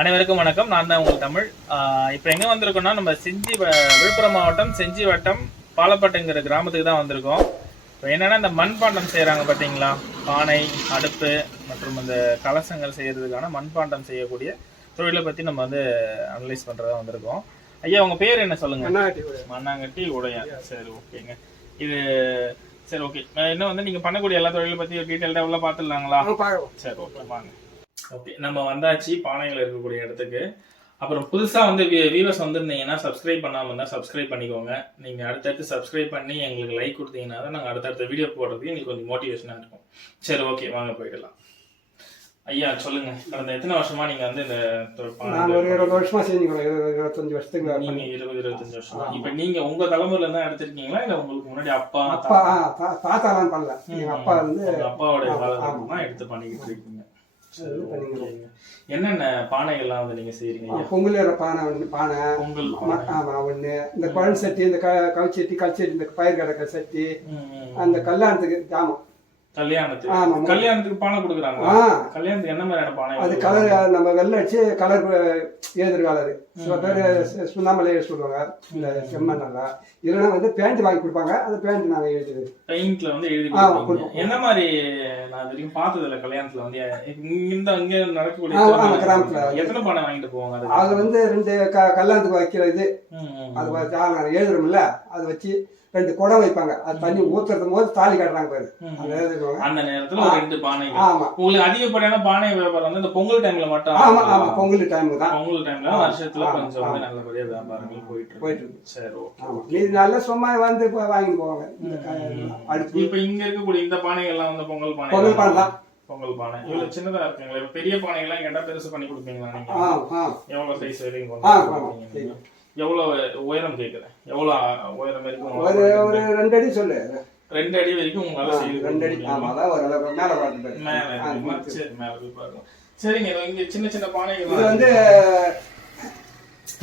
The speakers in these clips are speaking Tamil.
அனைவருக்கும் வணக்கம். நான் தான் உங்கள் தமிழ். இப்போ எங்கே வந்திருக்கோம்னா நம்ம செஞ்சி விழுப்புரம் மாவட்டம் செஞ்சி வட்டம் பாலப்பட்டுங்கிற கிராமத்துக்கு தான் வந்திருக்கோம். இப்போ என்னென்னா இந்த மண்பாண்டம் செய்கிறாங்க பார்த்தீங்களா, பானை, அடுப்பு மற்றும் இந்த கலசங்கள் செய்கிறதுக்கான மண்பாண்டம் செய்யக்கூடிய தொழிலை பற்றி நம்ம வந்து அனலைஸ் பண்ணுறதா வந்திருக்கோம். ஐயா உங்கள் பேர் என்ன சொல்லுங்கள்? மண்ணாங்கட்டி உடையான். சரி ஓகேங்க. இது சரி ஓகே. இன்னும் வந்து நீங்கள் பண்ணக்கூடிய எல்லா தொழிலை பற்றி டீட்டெயில்டாக எவ்வளோ பார்த்துடலாங்களா? சரி ஓகே வாங்க. ஓகே நம்ம வந்தாச்சு பானைகள் இருக்கக்கூடிய இடத்துக்கு. அப்புறம் புதுசா வந்து வியூவர்ஸ் வந்திருந்தீங்கன்னா சப்ஸ்கிரைப் பண்ணாம இருந்தா சப்ஸ்கிரைப் பண்ணிக்கோங்க. நீங்க அடுத்தடுத்து சப்ஸ்கிரைப் பண்ணி எங்களுக்கு லைக் கொடுத்தீங்கன்னா தான் நாங்கள் அடுத்தடுத்த வீடியோ போடுறதுக்கு எங்களுக்கு கொஞ்சம் மோட்டிவேஷனா இருக்கும். சரி ஓகே வாங்க போயிடலாம். ஐயா சொல்லுங்க, கடந்த எத்தனை வருஷமா நீங்க வந்து இந்த நான் ஒரு 20 வருஷமா செஞ்சீங்க? 25 வருஷத்துக்கு. நீங்க 20-25 வருஷமா. இப்ப நீங்க உங்க தலைமுறையில தான் எடுத்திருக்கீங்களா இல்ல உங்களுக்கு முன்னாடி அப்பா தாத்தாலாம் பண்ணல, எங்க அப்பா வந்து அப்பாவோட காலமா எடுத்து பண்ணிக்கிட்டு இருக்கீங்க? என்னென்ன பானைகள்லாம் வந்து நீங்க செய்றீங்க? பொங்கல் பானை பொங்கல் ஒண்ணு, இந்த குழம்பு சட்டி, இந்த கல்ச்சட்டி, இந்த பயிர் கடற்கரை சட்டி, அந்த கல்யாணத்துக்கு ஜாமான். கல்யாணத்துக்கு பானை கொடுக்குறாங்க. கல்யாணத்துக்கு என்ன மாதிரியான பானை? அது கலர் நம்ம வெள்ளை அடிச்சு கலர் ஏதிர் கலரு. சில பேர் சுண்ணாமலை சொல்லுவாங்க, இந்த செம்மண் எல்லாம். இல்லைன்னா வந்து பேண்ட் வாங்கி கொடுப்பாங்க. அந்த பேண்ட் நாங்க எழுதி பெயிண்ட்ல வந்து எழுதி கொடுப்போம். என்ன மாதிரி நான் இது வரைக்கும் பார்த்தது இல்லை. கல்யாணத்துல வந்து இங்க நடக்கக்கூடிய கிராமத்துல எத்தனை பானை வாங்கிட்டு போவாங்க? அது வந்து 2 கல்யாணத்துக்கு வைக்கிற இது, அது எழுதுறோம்ல, அதை வச்சு 2 குடம் வைப்பாங்க. அது தண்ணி ஊத்துறது போது தாலி கட்டுறாங்க பாரு, அந்த நேரத்துல 2 பானை. உங்களுக்கு அதிகப்படியான பானை வியாபாரம் வந்து இந்த பொங்கல் டைம்ல மட்டும்? ஆமா ஆமா, பொங்கல் டைம் தான். பொங்கல் டைம்ல வருஷத்துல கொஞ்சம் வந்து நல்லபடியா வியாபாரங்கள் போயிட்டு இருக்கு. சரி ஓகே. இது நல்ல சும்மா வந்து வாங்கிட்டு போவாங்க. அடுத்து இப்ப இங்க இருக்கக்கூடிய இந்த பானைகள் எல்லாம் வந்து பொங்கல் பானை தான். பொங்கல் பானை இவ்வளவு சின்னதா இருக்குங்களா? இப்ப பெரிய பானை எல்லாம் கேட்டா பெருசு பண்ணி கொடுப்பீங்களா நீங்க? எவ்வளவு சைஸ் வரைக்கும்? எவ்வளவு உயரம் கேக்குறேன்? எவ்வளவு உயரம் வரைக்கும்? ஒரு 2 அடி சொல்லு. 2 அடி வரைக்கும் உங்களால செய்ய? 2 அடி. ஆமா, அதான் ஒரு அளவு மேல பாருங்க. சரி மேல போய் பாருங்க. சரிங்க. இங்க சின்ன சின்ன பானைகள் இது வந்து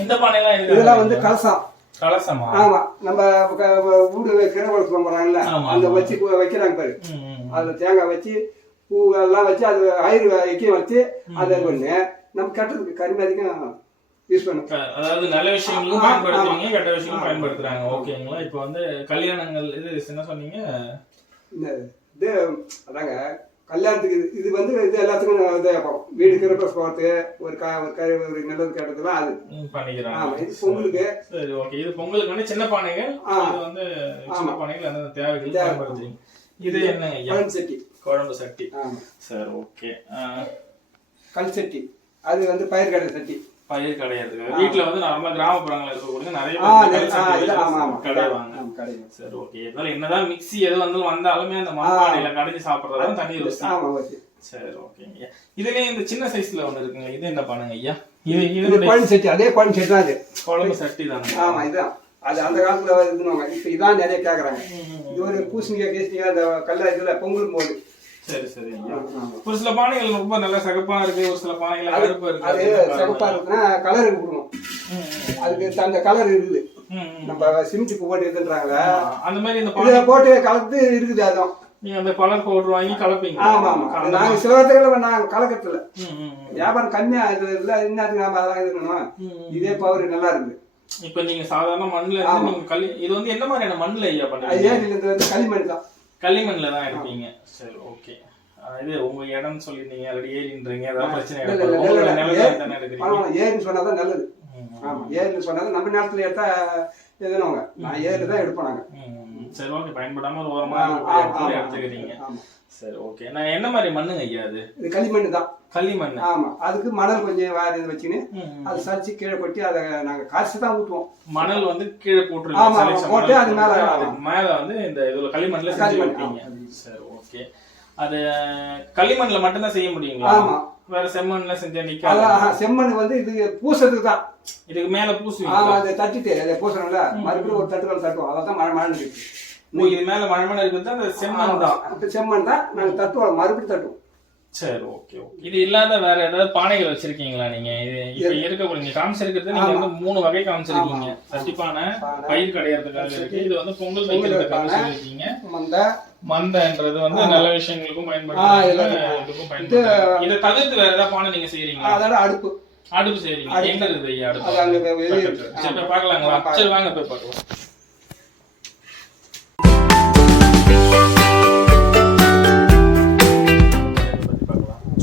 இந்த பானை எல்லாம் இதெல்லாம் வந்து கலசம். கலசமா? ஆமா, நம்ம வீடு கிரகவளத்துல போறாங்கல்ல, அந்த வச்சு வைக்கிறாங்க பாரு. அதுல தேங்காய் வச்சு பூ எல்லாம் வச்சு அது ஆயிரம் வைக்க வச்சு அதை ஒண்ணு நம்ம கட்டுறதுக்கு கரிமதிக்கும் யூஸ் பண்ணுங்க. அதாவது நல்ல விஷயங்களும் பயன்படுத்துறீங்க, கெட்ட விஷயங்களும் பயன்படுத்துறாங்க. ஓகேங்களா? இப்போ வந்து கல்யாணங்கள் இது என்ன சொன்னீங்க? இது அதாங்க கல்யாணத்துக்கு இது வந்து இது எல்லாத்துக்கும் இதாகும். வீடு கிரகஸ் போறது, ஒரு நல்லது கேட்டதுலாம் அது பண்ணிக்கிறாங்க. இது பொங்கலுக்கு. சரி ஓகே. இது பொங்கலுக்கு வந்து சின்ன பானைகள். இது வந்து சின்ன பானைகள் அந்த தேவைகள் பயன்படுத்துறீங்க. இது என்ன? குழம்பு சட்டி. குழம்பு சட்டி. சரி ஓகே. கல் சட்டி, அது வந்து பயிர் கடை சட்டி. பயிர் கடையிறதுக்கு வீட்டுல வந்து நார்மலா கிராமப்புறங்கள்ல இருக்கக்கூடிய நிறைய கடைவாங்க. சரி ஓகே. என்னதான் மிக்ஸி எது வந்தாலுமே அந்த மண்பானையில கடைஞ்சி சாப்பிடுறதும் தனி ருசி. சரி ஓகேங்க. இதுலயே இந்த சின்ன சைஸ்ல ஒண்ணு இருக்குங்க. இது என்ன பண்ணுங்க ஐயா? இது குழம்பு சட்டி. அதே குழம்பு சட்டி தான். அது குழம்பு சட்டி தானே? ஆமா, இதுதான். அது அந்த காலத்துல இருந்துவாங்க. இப்ப இதான் நிறைய கேக்குறாங்க. இது ஒரு பூசணிக்காய் கேசணிக்காய் அந்த கல்ல இதுல பொங்கல் போது. சரி சரி. ஒரு சில பானைகள் ரொம்ப நல்ல சகப்பா இருக்கு, ஒரு சில பானைகள் கருப்பா இருக்கு. அது சகப்பா இருக்குன்னா கலர் கொடுக்கணும். அதுக்கு அந்த கலர் இருக்குது. நம்ம சிமெண்ட் போட்டு இருக்குன்றாங்களே, அந்த மாதிரி இந்த பானை போட்டு கலந்து இருக்குது. அதுவும் நீங்க அந்த கலர் பவுடர் வாங்கி கலப்பீங்க? ஆமா ஆமா. நாங்க சில இடத்துல நாங்க கலக்கத்துல வியாபாரம் கம்மியா இதுல என்னத்துக்கு நாம அதெல்லாம் இருக்கணும். இதே பவர் நல்லா இருக்குது. இப்ப நீங்க சாதாரண மண்ணுல நீங்க இது வந்து என்ன மாதிரியான மண்ணுல ஐயா பண்ணுங்க? இது வந்து களிமண் தான். களிமண்ல தான் எடுப்பீங்க. சரி ஓகே. இது உங்க இடம் சொல்லிருந்தீங்க, ஆல்ரெடி ஏரின்றீங்க, ஏதாவது பிரச்சனை ஏரின்னு சொன்னாதான் நல்லது. ஆமா, ஏரின்னு சொன்னாதான் நம்ம நேரத்துல எடுத்தா எதுனவங்க நான் ஏரில தான் எடுப்போம் நாங்க. சரி ஓகே. பயன்படாம ஒரு ஓரமா எடுத்துக்கிறீங்க. சரி ஓகே. நான் என்ன மாதிரி மண்ணுங்க ஐயா? அது களிமண் தான். களிமண். ஆமா, அதுக்கு மணல் கொஞ்சம் வேற இது வச்சுன்னு அதை சரிச்சு கீழே கொட்டி அதை நாங்க காசு தான் ஊற்றுவோம். மணல் வந்து கீழே போட்டு அது மேல வந்து இந்த இதுல களிமண்ல செஞ்சு. சரி ஓகே. அது களிமண்ல மட்டும்தான் செய்ய முடியுங்களா? ஆமா, வேற செம்மண்ல செஞ்சா நிக்காது. செம்மண் வந்து இது பூசறதுக்கு தான். இதுக்கு மேல பூசுவீங்க? ஆமா, அதை தட்டிட்டு அதை பூசணும்ல, மறுபடியும் ஒரு தட்டுகள் தட்டுவோம். அதான் மழை இருக்கு. இது மேல மழை இருக்குது. அந்த செம்மண் தான். செம்மண் தான் நாங்க தட்டுவோம், மறுபடியும் தட்டுவோம். சரி ஓகே ஓகே. இது இல்லாத வேற ஏதாவது பானைகள் வச்சிருக்கீங்களா நீங்க? இது இப்ப இருக்கக்கூடிய நீங்க காமிச்சிருக்கிறது நீங்க வந்து 3 வகை காமிச்சிருக்கீங்க. சட்டி பானை, பயிர் கடையறதுக்காக இருக்கு. இது வந்து பொங்கல் வைக்கிறதுக்காக சொல்லிருக்கீங்க. மந்தன்றது வந்து நல்ல விஷயங்களுக்கும் பயன்படுத்தும். இதை தவிர்த்து வேற ஏதாவது பானை நீங்க செய்யறீங்களா? அதோட அடுப்பு. அடுப்பு செய்றீங்க. எங்க இருக்குது ஐயா அடுப்பு? அது அங்க சரி போய் பார்க்கலாங்களா? சரி வாங்க போய் பார்க்கலாம்.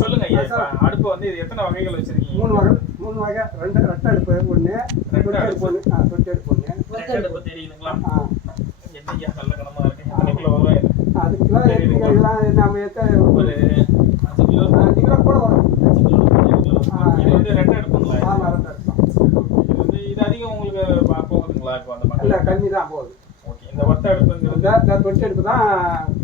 சொல்லுங்க ஐயா, அடுப்பு வந்து இது எத்தனை வகைகள் வச்சிருக்கீங்க? 3 வகை. 2 ரெட்டை அடுப்பு ஒண்ணு, தொட்டி அடுப்பு ஒண்ணு. தொட்டி அடுப்பு ஒண்ணு. ரெட்டை அடுப்பு தெரியுதுங்களா? என்ன ஐயா நல்ல கனமா இருக்கு. எத்தனை கிலோ வரும்? அதுக்குள்ள எல்லாம் நாம ஏத்த ஒரு 5 கிலோ 5 கிலோ கூட வரும். 5 கிலோ 5 கிலோ. இது வந்து ரெட்டை அடுப்புங்களா? ஆமா ரெட்டை அடுப்பு. இது வந்து இது அதிகம் உங்களுக்கு போகுதுங்களா? இப்போ அந்த இல்ல கம்மி தான் போகுது. ஓகே. இந்த வட்ட அடுப்புங்கிறது தொட்டி அடுப்பு தான்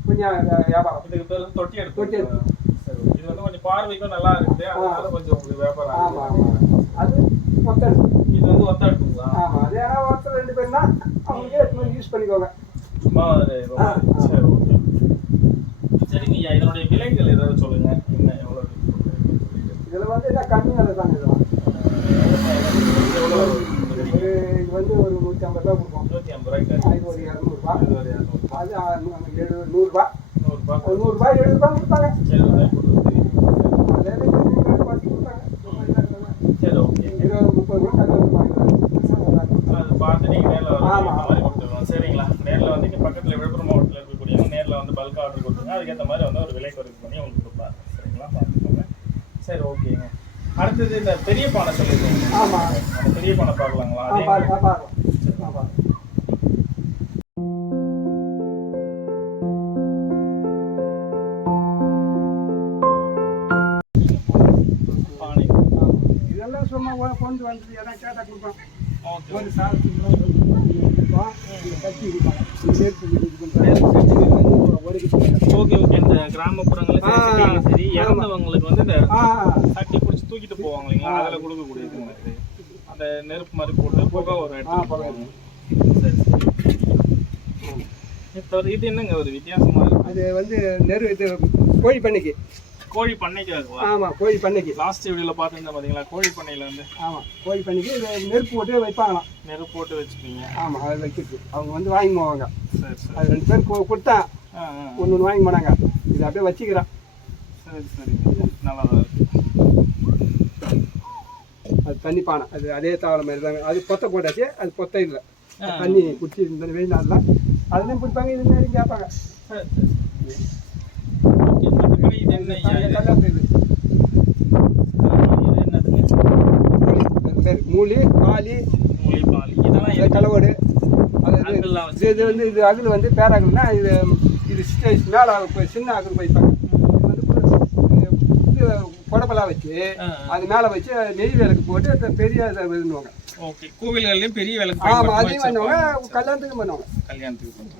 கொஞ்சம் வியாபாரம். இதுக்கு பேர் தொட்டி அடுப்பு. தொட்டி அடுப்பு. சரி. இது வந்து கொஞ்சம் பார்வைக்கும் நல்லா இருக்குது. அதனால கொஞ்சம் உங்களுக்கு வியாபாரம். ஆமா ஆமா. அது ஒத்த அடுப்பு. இது வந்து ஒத்த அடுப்புங்களா? ஆமா. அது யாரா ஒருத்தர் 2 பேர் தான் அவங்க யூஸ் பண்ணிக்கோங்க. சும்மா சரி ஓகே. சரிங்க ஐயா, இதனுடைய விலைகள் ஏதாவது சொல்லுங்க. என்ன எவ்வளவு? இதுல வந்து என்ன கம்மி விலை தான். இதெல்லாம் இது வந்து ஒரு 150 ரூபா கொடுப்போம். 150 ரூபாய்க்கு அது ஒரு 200 ரூபாய். அது 100 ரூபாய். 100 ரூபாய் 70 ரூபாய் கொடுப்பாங்க. சரி ஓகே. 30 ரூபாய் அது பார்த்து நீங்க நேரில் வந்து கொடுத்துருவோம். சரிங்களா? நேரில் வந்து இங்கே பக்கத்தில் விழுப்புரம் மாவட்டத்தில் இருக்கக்கூடியவங்க நேரில் வந்து பல்க் ஆர்டர் கொடுத்துருங்க. அதுக்கேற்ற மாதிரி வந்து ஒரு விலை குறைப்பு பண்ணி உங்களுக்கு கொடுப்பாரு. சரிங்களா? பார்த்துக்கோங்க. சரி ஓகேங்க. அடுத்தது இந்த பெரிய பானை சொல்லியிருக்கோங்க. ஆமா. அந்த பெரிய பானை பார்க்கலாங்களா? பானை இதெல்லாம் சும்மா கொண்டு வந்து எதாவது கேட்டா கொடுப்போம். ஓகே. ஒரு சாதத்துக்கு ஓகே ஓகே. இந்த கிராமப்புறங்களில் சரி இறந்தவங்களுக்கு வந்து இந்த சட்டி பிடிச்சி தூக்கிட்டு போவாங்க இல்லைங்களா? அதில் கொடுக்கக்கூடியது அந்த நெருப்பு மாதிரி போட்டு புகை ஒரு இடத்துல. சரி சரி. இது என்னங்க ஒரு வித்தியாசமா இருக்கு? அது வந்து இது கோழி பண்ணைக்கு. கோழி பண்ணைக்காக? ஆமா கோழி பண்ணைக்கு. லாஸ்ட் வீடியோல பார்த்துருந்தேன் பாத்தீங்களா? கோழி பண்ணையில வந்து ஆமா கோழி பண்ணைக்கு நெருப்பு போட்டு வைப்பாங்களாம். நெருப்பு போட்டு வச்சுப்பீங்க? ஆமா அது வைக்கிறது. அவங்க வந்து வாங்கி போவாங்க. சரி சரி. அது 2 பேர் கொடுத்தா ஒன்று வாங்கி போனாங்க. இது அப்படியே வச்சுக்கிறான். சரி சரிங்க. நல்லா தான் இருக்கு. அது தண்ணி பானை. அது அதே தாவலை மாதிரி தாங்க. அது கொத்தை போட்டாச்சு. அது கொத்தை இல்லை. தண்ணி குடிச்சு இந்த வெயில் நாளில் அதுலேயும் பிடிப்பாங்க. இது மாதிரி கேட்பாங்க. சரி சரி. இது என்ன கல்யாணத்துக்கு பேர் மூலி பாலி இதெல்லாம் கலவோடு. இது வந்து இது அகல் வந்து பேராகல்னா இது மேலே சின்ன அகல் வைப்பாங்க. இது வந்து இது குடப்பெல்லாம் வச்சு அது மேலே வச்சு நெய் விளக்கு போட்டு பெரிய இதை விழுந்துவாங்க. ஓகே. கோவில்கள்லையும் பெரிய விளக்கு. ஆமாம் அதையும் பண்ணுவாங்க. கல்யாணத்துக்கும் பண்ணுவாங்க. கல்யாணத்துக்கு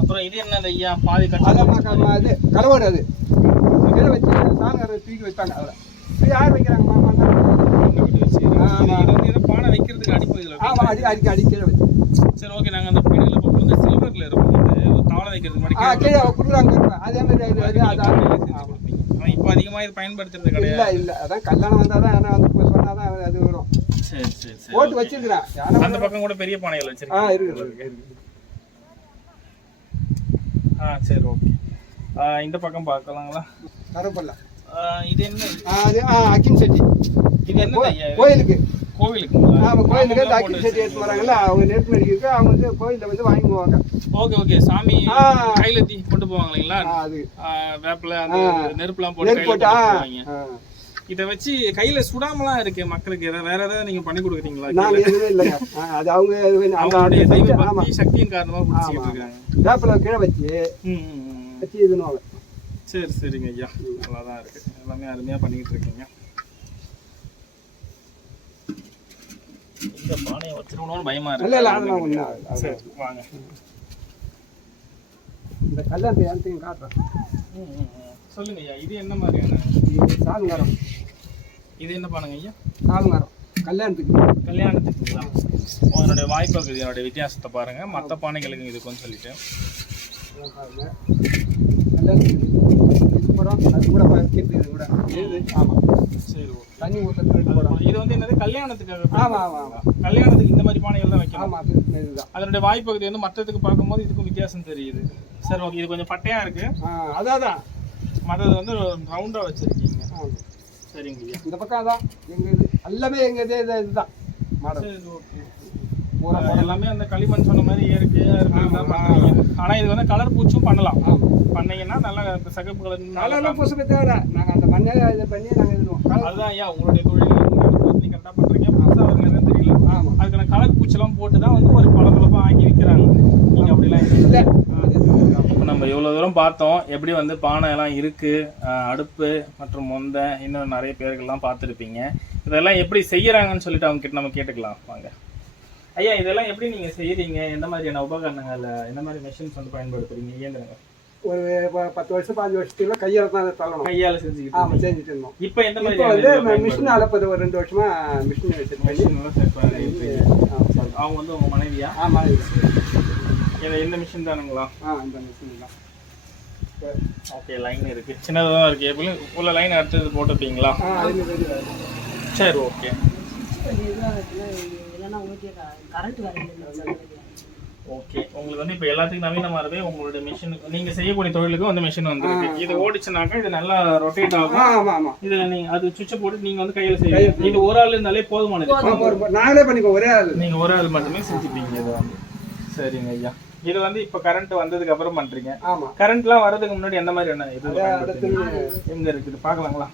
அப்புறம் இது என்னது ஐயா? பாதி கட்ட அது கலவோடு. அது கீழே வச்சு சாணம் தூக்கி வைப்பாங்க. அதில் யார் வைக்கிறாங்க? பானை வைக்கிறதுக்கு அடிப்பு இதில். ஆமாம் அடி கீழே வச்சு. சரி ஓகே. நாங்கள் அந்த பீடியில் போட்டு இந்த சில்வரில் இருக்கும் தாவலை வைக்கிறதுக்கு முன்னாடி கீழே கொடுக்குறாங்க. அதே மாதிரி ஆனால் இப்போ அதிகமாக இது பயன்படுத்துறது கிடையாது. இல்லை இல்லை. அதான் கல்யாணம் வந்தால் தான் ஆனால் வந்து சொன்னால் தான் அது வரும். சரி சரி சரி. போட்டு வச்சிருக்கிறேன். அந்த பக்கம் கூட பெரிய பானைகள் வச்சிருக்கேன். இருக்குது. சரி ஓகே. இந்த பக்கம் பார்க்கலாங்களா? கருப்பல்ல. இது என்ன? அது அக்கின் சட்டி. இது என்ன ஐயா? கோயிலுக்கு. கோவிலுக்குங்களா? ஆமாம் கோயிலுக்கு இந்த அக்கின் சட்டி எடுத்து வராங்கல்ல. அவங்க நெருப்பு நடிக்கிறதுக்கு அவங்க வந்து கோயிலில் வந்து வாங்கி போவாங்க. Okay okay. சாமி கையில தீ கொண்டு போவாங்க இல்லைங்களா? அது வேப்பில அந்த நெருப்புலாம் போட்டு இதை வச்சு கையில சுடாமலாம் இருக்கு மக்களுக்கு. வேற ஏதாவது நீங்க பண்ணி கொடுக்குறீங்களா? நாங்க எதுவுமே இல்லைங்க. அது அவங்க சக்தியின் காரணமா பிடிச்சிட்டு இருக்காங்க. வேப்பில கீழே வச்சு இதுன்னு. சரி சரிங்க ஐயா. நல்லாதான் இருக்கு. எல்லாமே அருமையா பண்ணிட்டு இருக்கீங்க. இந்த பானையை வச்சிருக்கணும்னு பயமா இருக்கு. இல்ல இல்ல அதெல்லாம் ஒண்ணு. சரி வாங்க. இந்த கல்யாணத்தை யார்த்தையும் காட்டுறேன். சொல்லுங்க ஐயா. இது என்ன மாதிரியான? இது சாலுங்காரம். இது என்ன பானைங்க ஐயா? சாலுங்காரம். கல்யாணத்துக்குங்களா? உங்களுடைய வாய்ப்பு என்னுடைய வித்தியாசத்தை பாருங்க. மற்ற பானைகளுக்கு இதுக்குன்னு சொல்லிட்டு பாருங்க. கல்யாணத்துக்கு அது கூட கூட. ஆமாம் சரி. தண்ணி ஊற்றுறது. இது வந்து என்னது? கல்யாணத்துக்காக? ஆமாம் ஆமாம் ஆமாம். கல்யாணத்துக்கு இந்த மாதிரி பானைகள் தான் வைக்கணும். ஆமாம் இதுதான். அதனுடைய வாய்ப்பகுதி வந்து மற்றதுக்கு பார்க்கும்போது இதுக்கும் வித்தியாசம் தெரியுது. சரி ஓகே. இது கொஞ்சம் பட்டையா இருக்கு. அதான் மற்றது வந்து ரவுண்டா வச்சிருக்கீங்க. சரிங்க ஐயா. இந்த பக்கம் அதான் எங்க இது எல்லாமே எங்க இதுதான் மாடல். சரி ஓகே. எல்லாமே அந்த களிமண் சொன்ன மாதிரி இயற்கையா இருக்கு. ஆனா இது வந்து கலர் பூச்சும் பண்ணலாம். பண்ணீங்கன்னா நல்லா அந்த சகப்பு கலர் கலர்லாம் பூச தேவை. நாங்க அந்த மண்ணை இதை பண்ணி நாங்க இதுவோம். அதுதான் ஐயா உங்களுடைய தொழில் நீங்க கரெக்டா பண்றீங்க. புதுசா வருங்க தெரியல. அதுக்கான கலர் பூச்செல்லாம் போட்டு தான் வந்து ஒரு பளபளப்பா ஆக்கி விற்கிறாங்க. நீங்க அப்படிலாம் இல்லை. இப்போ நம்ம இவ்வளோ தூரம் பார்த்தோம் எப்படி வந்து பானை எல்லாம் இருக்கு, அடுப்பு மற்றும் மொந்தை, இன்னும் நிறைய பேர்கள்லாம் பார்த்துருப்பீங்க. இதெல்லாம் எப்படி செய்யறாங்கன்னு சொல்லிட்டு அவங்க கிட்ட நம்ம கேட்டுக்கலாம் வாங்க. ஐயா இதெல்லாம் எப்படி நீங்க செய்யறீங்க? எந்த மாதிரியான உபகரணங்கள், எந்த மாதிரி மெஷின்ஸ் வந்து பயன்படுத்துறீங்க, இயந்திரங்கள்? ஒரு 10 வருஷம் 5 வருஷத்துக்கு கையால தான் தள்ளணும். கையால செஞ்சுட்டு இருந்தோம். இப்போ எந்த மாதிரி வந்து மிஷின் அளப்பது ஒரு 2 வருஷமா மிஷின் செட் பண்ணி அவங்க வந்து உங்க மனைவியா? மனைவி. இந்த மிஷின் தானுங்களா? இந்த மிஷின் தான். ஓகே, லைன் இருக்கு, சின்னதாக தான் இருக்கு. உள்ள லைன் அடுத்தது போட்டுப்பீங்களா? சரி ஓகே. ஓகே, உங்களுக்கு வந்து இப்போ எல்லாத்துக்கும் நவீனமாகவே உங்களுடைய மிஷின் நீங்க செய்யக்கூடிய தொழிலுக்கு வந்து மிஷின் வந்துருக்கு. இது ஓடிச்சுனாக்கா இது நல்லா ரொட்டேட் ஆகும். இது நீங்க அது சுவிட்சை போட்டு நீங்க வந்து கையில செய்வீங்க. இது ஒரு ஆள் இருந்தாலே போதுமானது. நாங்களே பண்ணிக்கோ, ஒரே ஆள். நீங்க ஒரு ஆள் மட்டுமே செஞ்சுப்பீங்க இது வந்து. சரிங்க ஐயா. இது வந்து இப்ப கரண்ட் வந்ததுக்கு அப்புறம் பண்றீங்க. கரண்ட்லாம் வரதுக்கு முன்னாடி எந்த மாதிரி என்ன இது எங்க இருக்குது பாக்கலாங்களா?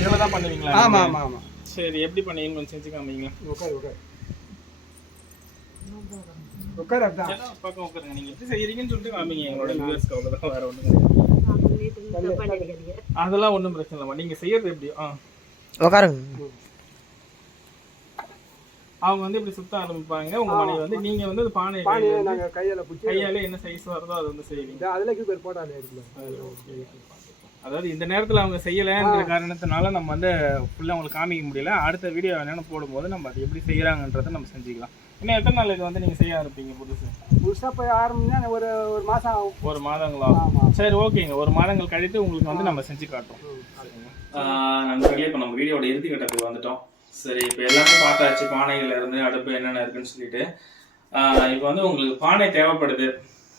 இதுல தான் பண்ணுவீங்களா? ஆமா ஆமா ஆமா. சரி, எப்படி பண்ணீங்கன்னு கொஞ்சம் செஞ்சு காமிங்களா? உட்கார் அப்படிதான் பக்கம் உட்காருங்க. நீங்க எப்படி செய்யறீங்கன்னு சொல்லிட்டு காமிங்க எங்களோட வியூவர்ஸ்க்கு. அவ்வளவுதான், வேற ஒண்ணும் கிடையாது. அதெல்லாம் ஒன்றும் பிரச்சனை இல்லைம்மா. நீங்க செய்யறது எப்படி? உட்காருங்க. அவங்க வந்து இப்படி சுத்த ஆரம்பிப்பாங்க. உங்க மனைவி வந்து நீங்க வந்து பானை நாங்க கையால என்ன சைஸ் வருதோ அதை வந்து செய்வீங்க. அதுல போட்டாலே அதாவது இந்த நேரத்தில் அவங்க செய்யலைன்ற காரணத்தினால நம்ம வந்து ஃபுல்லாக அவங்களுக்கு காமிக்க முடியல. அடுத்த வீடியோ என்னென்ன போடும்போது நம்ம அது எப்படி செய்கிறாங்கன்றதை நம்ம செஞ்சுக்கலாம். இன்னும் எத்தனை நாள் இது வந்து நீங்கள் செய்ய ஆரம்பிப்பீங்க? புதுசாக போய் ஆரம்பிச்சா ஒரு மாதம் ஆகும். ஒரு மாதங்களா? சரி ஓகேங்க. ஒரு மாதங்கள் கழித்து உங்களுக்கு வந்து நம்ம செஞ்சு காட்டுறோம். நண்பர்களே, இப்போ நம்ம வீடியோட இறுதி கட்டத்துக்கு வந்துட்டோம். சரி, இப்போ எல்லாமே பார்த்தாச்சு. பானைகள் இருந்து அடுப்பு என்னென்ன இருக்குன்னு சொல்லிட்டு இப்போ வந்து உங்களுக்கு பானை தேவைப்படுது.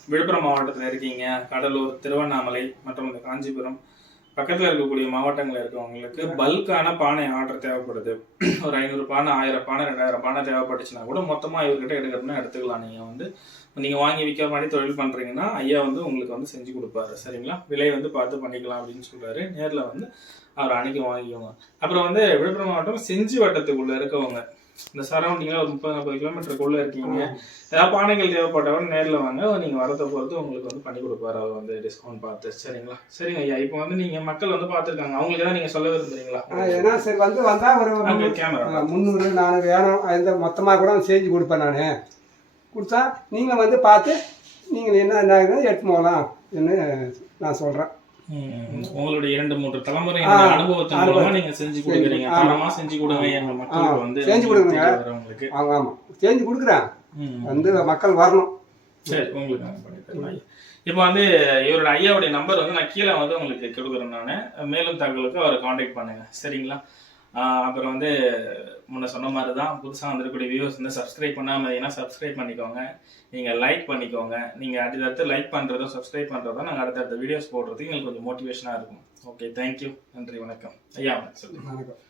விழுப்புரம் மாவட்டத்தில் இருக்கீங்க, கடலூர், திருவண்ணாமலை மற்றும் இந்த காஞ்சிபுரம் பக்கத்தில் இருக்கக்கூடிய மாவட்டங்களில் இருக்கவங்களுக்கு பல்கான பானை ஆர்டர் தேவைப்படுது. ஒரு 500 பானை, 1000 பானை, 2000 பானை தேவைப்பட்டுச்சுன்னா கூட மொத்தமாக இவர்கிட்ட எடுக்கிறதுனா எடுத்துக்கலாம். நீங்கள் வாங்கி விற்க மாதிரி தொழில் பண்ணுறீங்கன்னா ஐயா வந்து உங்களுக்கு வந்து செஞ்சு கொடுப்பாரு. சரிங்களா? விலை வந்து பார்த்து பண்ணிக்கலாம் அப்படின்னு சொல்கிறாரு. நேரில் வந்து அவர் அன்னைக்கு வாங்கிக்கோங்க. அப்புறம் வந்து விழுப்புரம் மாவட்டம் செஞ்சி வட்டத்துக்குள்ளே இருக்கவங்க, இந்த சரௌண்டிங்கில் ஒரு 30-40 கிலோமீட்டருக்குள்ளே இருக்கீங்க, ஏதாவது பானைகள் தேவைப்பட்டவங்க நேரில் வாங்க. நீங்கள் வரதை பொறுத்து உங்களுக்கு வந்து பண்ணி கொடுப்பாரு அவர் வந்து டிஸ்கவுண்ட் பார்த்து. சரிங்களா? சரிங்க ஐயா. இப்போ வந்து நீங்கள் மக்கள் வந்து பார்த்துருக்காங்க, அவங்களுக்கு ஏதாவது நீங்கள் சொல்ல விரும்புறீங்களா? ஏன்னா சரி வந்து வந்தால் ஒரு கேமரா 300-400 வேணும். இந்த மொத்தமாக கூட செஞ்சு கொடுப்பேன். நான் கொடுத்தா நீங்கள் வந்து பார்த்து நீங்கள் என்ன எடுத்து போகலாம் என்று நான் சொல்கிறேன். உங்களுடைய 2-3 தலைமுறை அனுபவத்தின் மூலமா நீங்க செஞ்சு கொடுக்குறீங்க. தரமா செஞ்சு கொடுங்க எங்க மக்களுக்கு வந்து செஞ்சு கொடுங்க. ஆமா செஞ்சு கொடுக்குறேன், வந்து மக்கள் வரணும். சரி, உங்களுக்கு நான் பண்ணி தரேன். இப்போ வந்து இவரோட ஐயாவுடைய நம்பர் வந்து நான் கீழே வந்து உங்களுக்கு கொடுக்குறேன். நான் மேலும் தகவலுக்கு அவரை காண்டாக்ட் பண்ணுங்க. சரிங்களா? அப்புறம் வந்து முன்ன சொன்ன மாதிரி தான் புதுசாக வந்துருக்கூடிய வியூவர்ஸ் வந்து சப்ஸ்கிரைப் பண்ணாமல் ஏன்னா சப்ஸ்கிரைப் பண்ணிக்கோங்க. நீங்கள் லைக் பண்ணிக்கோங்க. நீங்கள் அடுத்தடுத்து லைக் பண்ணுறதும் சப்ஸ்கிரைப் பண்ணுறதும் நாங்கள் அடுத்தடுத்த வீடியோஸ் போடுறதுக்கு எங்களுக்கு கொஞ்சம் மோட்டிவேஷனாக இருக்கும். Okay, thank you. நன்றி, வணக்கம் ஐயா. வணக்கம்.